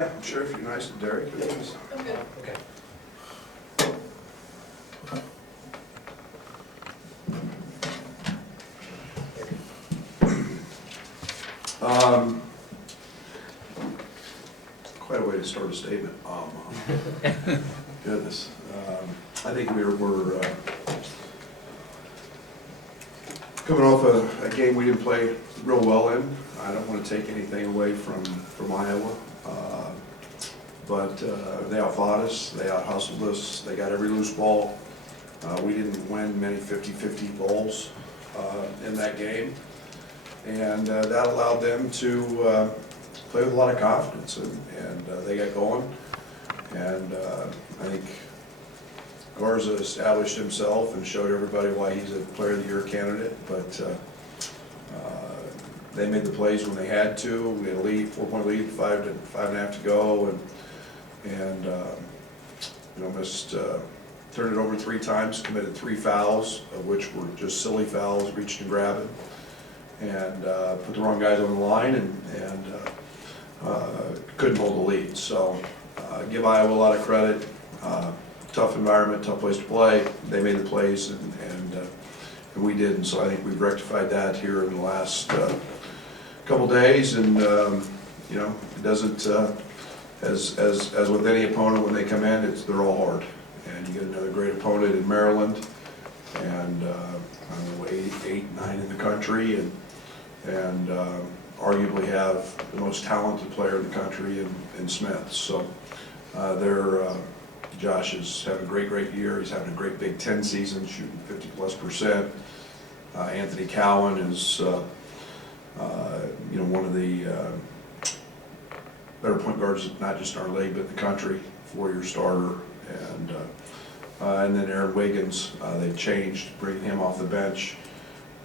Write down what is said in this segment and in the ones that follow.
I'm sure if you're nice to Derek. I'm good. Okay. Quite a way to start a statement. Goodness. I think we're coming off a game we didn't play real well in. I don't want to take anything away from Iowa. But they outfought us, they out-hustled us, they got every loose ball. We didn't win many 50-50 balls in that game. And that allowed them to play with a lot of confidence, and they got going. And I think Garza established himself and showed everybody why he's a Player of the Year candidate, but they made the plays when they had to. We had a lead, 4-point lead, 5.5 to go, and almost turned it over 3 times, committed 3 fouls, of which were just silly fouls, reaching and grabbing, and put the wrong guys on the line, and couldn't hold the lead. So give Iowa a lot of credit. Tough environment, tough place to play. They made the plays, and we didn't. So I think we've rectified that here in the last couple days, and it doesn't. As with any opponent, when they come in, they're all hard. And you get another great opponent in Maryland, and I don't know, 8, 9 in the country, and arguably have the most talented player in the country in Smith. So Josh is having a great year. He's having a great Big Ten season, shooting 50+%. Anthony Cowan is one of the better point guards, not just in our league, but in the country, 4-year starter. And then Aaron Wiggins, they've changed, bringing him off the bench,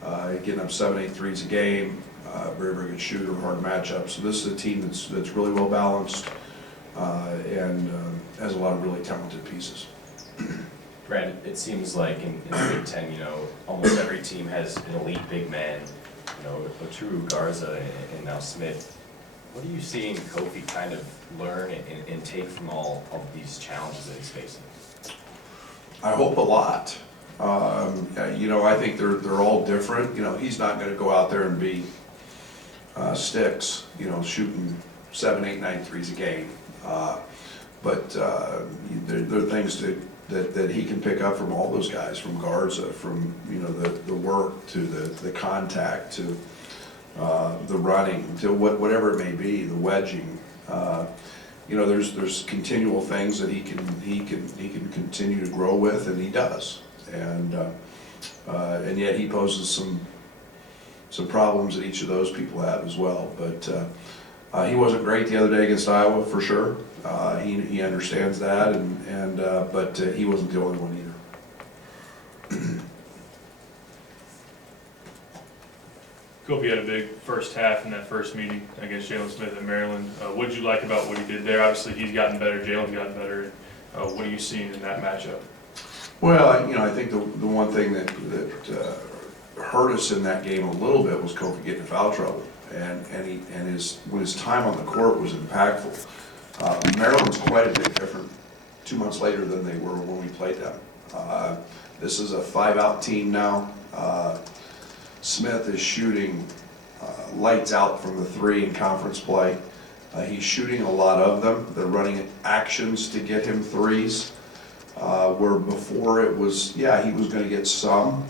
getting up 7-8 threes a game, very good shooter, hard matchup. So this is a team that's really well balanced and has a lot of really talented pieces. Brad, it seems like in the Big Ten, almost every team has an elite big man, Oturu, Garza, and now Smith. What are you seeing Kofi kind of learn and take from all of these challenges that he's facing? I hope a lot. I think they're all different. He's not going to go out there and be sticks, shooting 7, 8, 9 threes a game. But there are things that he can pick up from all those guys, from Garza, from the work to the contact to the running to whatever it may be, the wedging. There's continual things that he can continue to grow with, and he does. And yet he poses some problems that each of those people have as well. But he wasn't great the other day against Iowa, for sure. He understands that, but he wasn't the only one either. Kobe had a big first half in that first meeting against Jalen Smith at Maryland. What did you like about what he did there? Obviously, he's gotten better. Jalen's gotten better. What are you seeing in that matchup? Well, I think the one thing that hurt us in that game a little bit was Kofi getting in foul trouble, and when his time on the court was impactful. Maryland's quite a bit different 2 months later than they were when we played them. This is a 5-out team now. Smith is shooting lights out from the 3 in conference play. He's shooting a lot of them. They're running actions to get him 3s, where before it was, he was going to get some,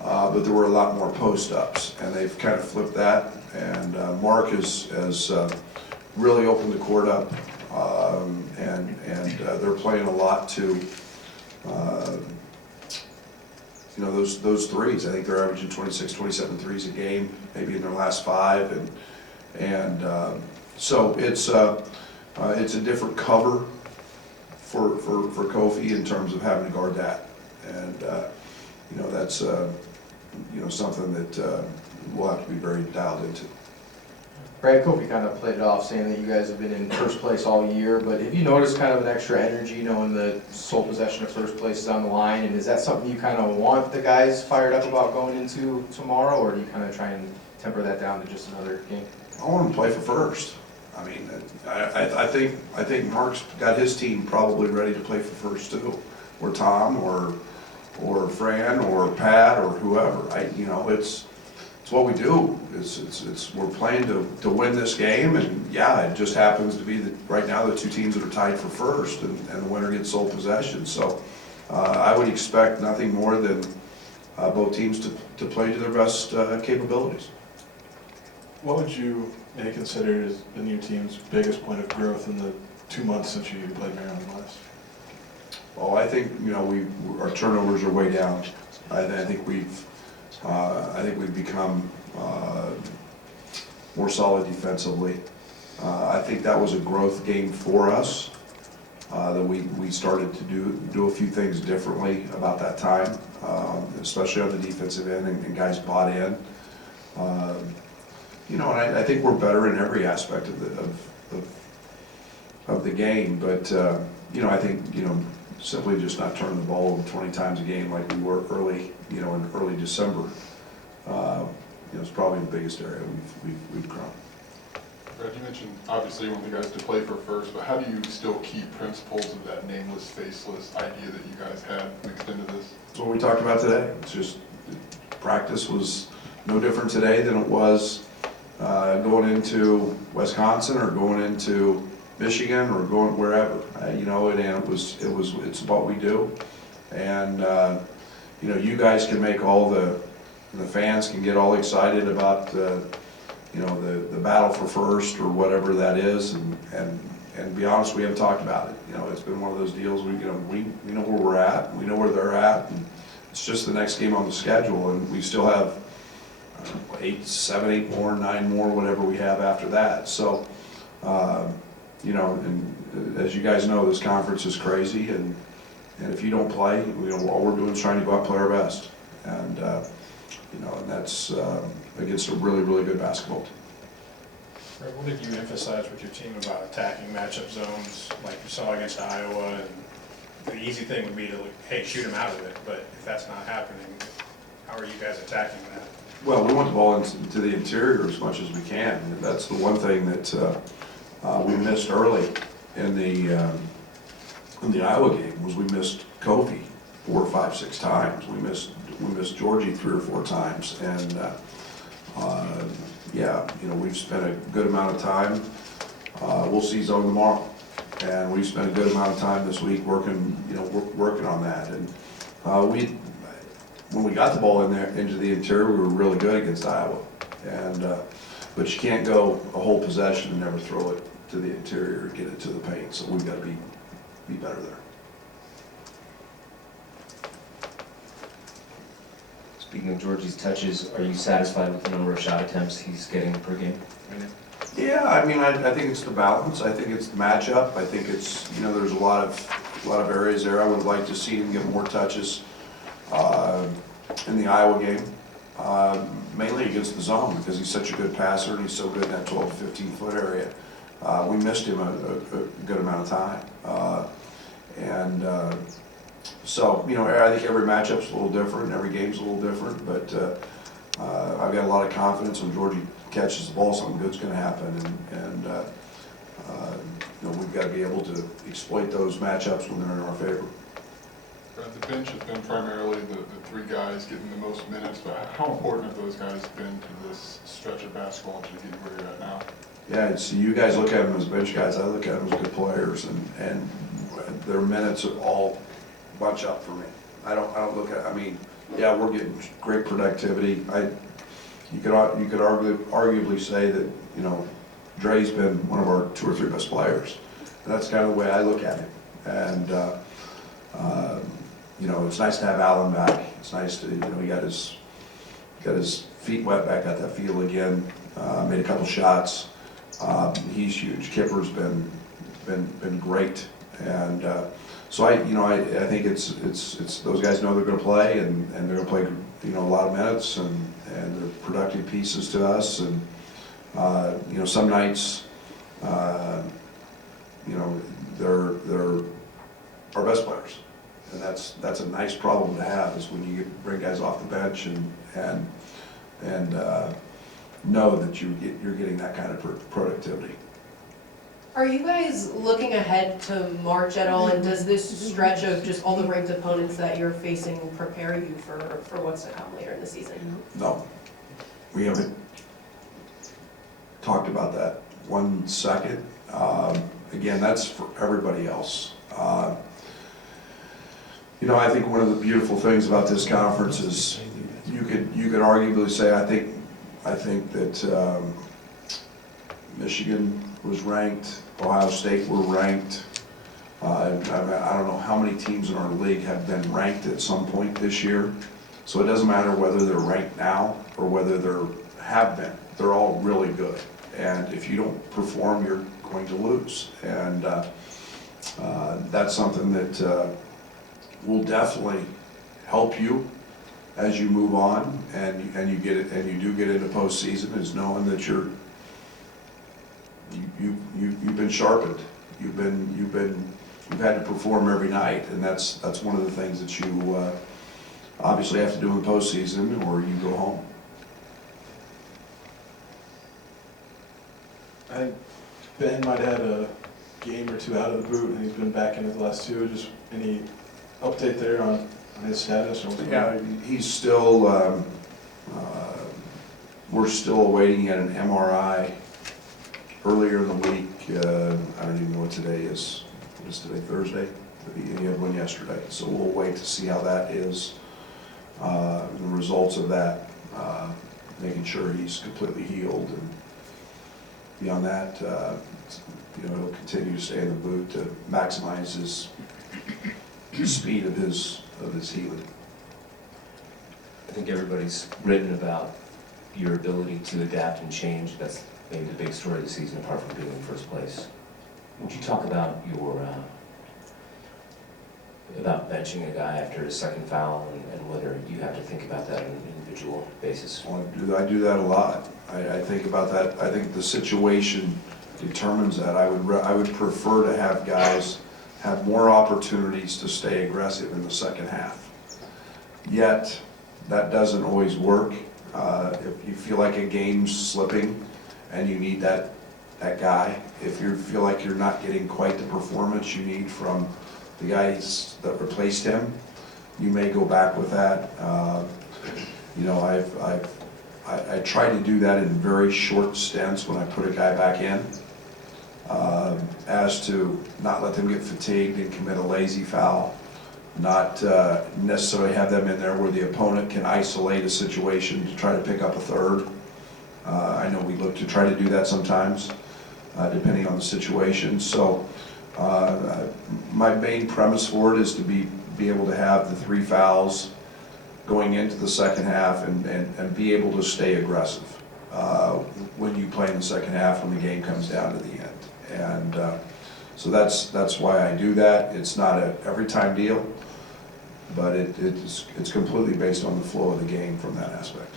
but there were a lot more post-ups, and they've kind of flipped that. And Mark has really opened the court up, and they're playing a lot to those threes. I think they're averaging 26, 27 threes a game, maybe in their last 5, and so it's a different cover for Kofi in terms of having to guard that, and that's something that we'll have to be very dialed into. Brad, Kofi kind of played it off saying that you guys have been in first place all year, but have you noticed kind of an extra energy knowing the sole possession of first place is on the line, and is that something you kind of want the guys fired up about going into tomorrow, or do you kind of try and temper that down to just another game? I want them to play for first. I mean, I think Mark's got his team probably ready to play for first too, or Tom, or Fran, or Pat, or whoever. You know, it's what we do. We're playing to win this game, and yeah, it just happens to be that right now the two teams that are tied for first, and the winner gets sole possession. So I would expect nothing more than both teams to play to their best capabilities. What would you consider as the new team's biggest point of growth in the 2 months since you played Maryland last? Well, I think, you know, our turnovers are way down. I think we've become more solid defensively. I think that was a growth game for us, that we started to do a few things differently about that time, especially on the defensive end, and guys bought in. You know, and I think we're better in every aspect of the game, but you know, I think, you know, simply just not turning the ball over 20 times a game like we were early, you know, in early December, you know, it's probably the biggest area we've grown. Brad, you mentioned obviously you want the guys to play for first, but how do you still keep principles of that nameless, faceless idea that you guys had mixed into this? That's what we talked about today. It's just practice was no different today than it was going into Wisconsin or going into Michigan or going wherever. You know, it's what we do, and you know, you guys can make all the fans can get all excited about you know, the battle for first or whatever that is, and be honest, we haven't talked about it. You know, it's been one of those deals we know where we're at, we know where they're at, and it's just the next game on the schedule, and we still have 8 more, 9 more, whatever we have after that. So, you know, and as you guys know, this conference is crazy, and if you don't play, you know, all we're doing is trying to go out and play our best, and you know, and that's against a really, really good basketball team. Greg, what did you emphasize with your team about attacking matchup zones like you saw against Iowa? And the easy thing would be to, hey, shoot them out of it, but if that's not happening, how are you guys attacking that? Well, we want the ball into the interior as much as we can. And that's the one thing that we missed early in the Iowa game, was we missed Kofi 4, 5, 6 times. We missed Georgie 3 or 4 times, and yeah, you know, we've spent a good amount of time. We'll see zone tomorrow, and we've spent a good amount of time this week working, you know, working on that. And when we got the ball in there into the interior, we were really good against Iowa. And but you can't go a whole possession and never throw it to the interior and get it to the paint. So we've got to be better there. Speaking of Georgie's touches, are you satisfied with the number of shot attempts he's getting per game? Yeah, I mean, I think it's the balance. I think it's the matchup. I think it's, you know, there's a lot of areas there. I would like to see him get more touches in the Iowa game, mainly against the zone, because he's such a good passer and he's so good in that 12 to 15 foot area. We missed him a good amount of time, so, you know, I think every matchup's a little different, every game's a little different, but I've got a lot of confidence when Georgie catches the ball, something good's going to happen, and you know, we've got to be able to exploit those matchups when they're in our favor. Brad, the bench has been primarily the 3 guys getting the most minutes, but how important have those guys been to this stretch of basketball to getting where you're at now? Yeah, so you guys look at them as bench guys, I look at them as good players, and their minutes are all bunch up for me. I don't look at, I mean, yeah, we're getting great productivity. You could arguably say that, you know, Dre's been one of our 2 or 3 best players, and that's kind of the way I look at it. And you know, it's nice to have Allen back. It's nice to, you know, he got his feet wet back at that field again. Made a couple shots. He's huge. Kipper's been great, and so I think it's those guys know they're going to play, and they're going to play, you know, a lot of minutes, and they're productive pieces to us. And you know, some nights, you know, they're our best players, and that's a nice problem to have, is when you bring guys off the bench and know that you're getting that kind of productivity. Are you guys looking ahead to March at all, and does this stretch of just all the ranked opponents that you're facing prepare you for what's to come later in the season? No, we haven't talked about that 1 second. Again, that's for everybody else. You know, I think one of the beautiful things about this conference is you could arguably say I think that Michigan was ranked, Ohio State were ranked. I don't know how many teams in our league have been ranked at some point this year. So it doesn't matter whether they're ranked now or whether have been. They're all really good. And if you don't perform, you're going to lose. And that's something that will definitely help you as you move on and you get it, and you do get into postseason, is knowing that you've been sharpened. You've had to perform every night, and that's one of the things that you obviously have to do in the postseason, or you go home. I think Ben might have had a game or two out of the boot, and he's been back into the last two. Just any update there on his status? Or what's going Yeah, on? he's still, we're still awaiting an MRI earlier in the week. I don't even know what today is. What is today, Thursday? He had one yesterday. So we'll wait to see how that is, the results of that, making sure he's completely healed. And beyond that, you know, he'll continue to stay in the boot to maximize the speed of his healing. I think everybody's written about your ability to adapt and change. That's maybe the big story of the season, apart from being in first place. Would you talk about about benching a guy after his second foul, and whether you have to think about that on an individual basis? Well, I do that a lot. I think about that. I think the situation determines that. I would prefer to have guys have more opportunities to stay aggressive in the second half. Yet, that doesn't always work. If you feel like a game's slipping and you need that guy, if you feel like you're not getting quite the performance you need from the guys that replaced him, you may go back with that. You know, I try to do that in very short stints when I put a guy back in, as to not let them get fatigued and commit a lazy foul, not necessarily have them in there where the opponent can isolate a situation to try to pick up a third. I know we look to try to do that sometimes, depending on the situation. So my main premise for it is to be able to have the 3 fouls going into the second half and be able to stay aggressive when you play in the second half when the game comes down to the end. And so that's why I do that. It's not a every time deal, but it's completely based on the flow of the game from that aspect.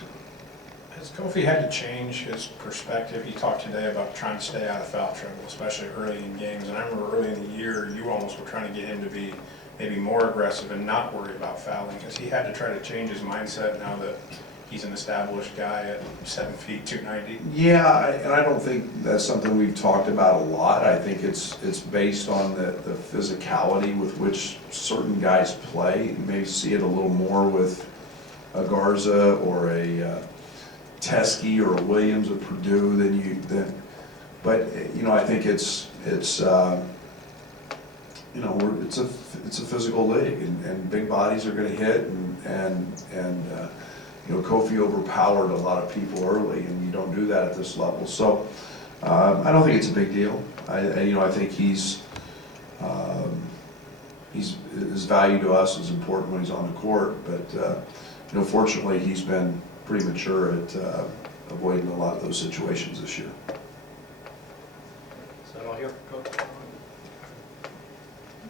Has Kofi had to change his perspective? He talked today about trying to stay out of foul trouble, especially early in games. And I remember early in the year, you almost were trying to get him to be maybe more aggressive and not worry about fouling. Has he had to try to change his mindset now that he's an established guy at 7 feet, 290? Yeah, and I don't think that's something we've talked about a lot. I think it's based on the physicality with which certain guys play. You may see it a little more with a Garza or a Teskey or a Williams at Purdue but you know, I think it's you know, it's a physical league, and big bodies are going to hit, and you know, Kofi overpowered a lot of people early, and you don't do that at this level. So I don't think it's a big deal. You know, I think his value to us is important when he's on the court, but you know, fortunately, he's been pretty mature at avoiding a lot of those situations this year. Is that all here, Coach?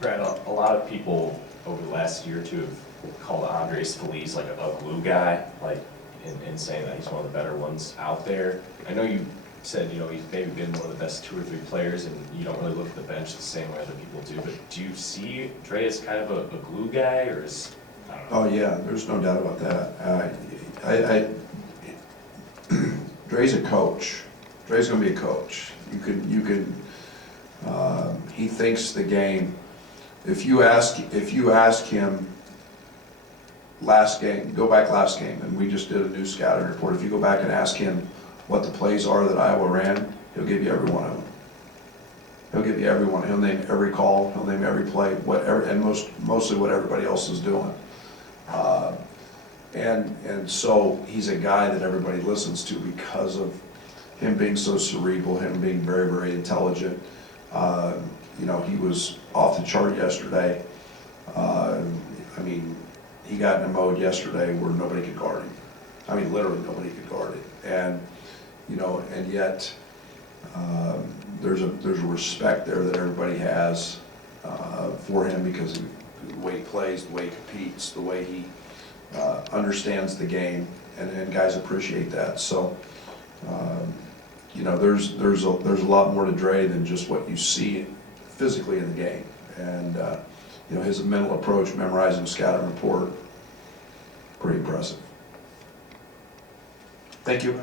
Brad, a lot of people over the last year or two have called Andres Feliz like a glue guy, like in saying that he's one of the better ones out there. I know you said, you know, he's maybe been one of the best 2 or 3 players, and you don't really look at the bench the same way other people do, but do you see Dre as kind of a glue guy, or is, I don't know? Oh yeah, there's no doubt about that. Dre's a coach. Dre's going to be a coach. You can He thinks the game. If you ask him last game, go back last game, and we just did a new scouting report. If you go back and ask him what the plays are that Iowa ran, he'll give you every one of them. He'll give you every one. He'll name every call. He'll name every play. Whatever, and mostly what everybody else is doing. And so he's a guy that everybody listens to because of him being so cerebral, him being very, very intelligent. You know, he was off the chart yesterday. I mean, he got in a mode yesterday where nobody could guard him. I mean, literally nobody could guard him. And, you know, and yet there's a respect there that everybody has for him because of the way he plays, the way he competes, the way he understands the game, and guys appreciate that. So, you know, there's a lot more to Dre than just what you see physically in the game. And you know, his mental approach, memorizing scouting report, pretty impressive. Thank you.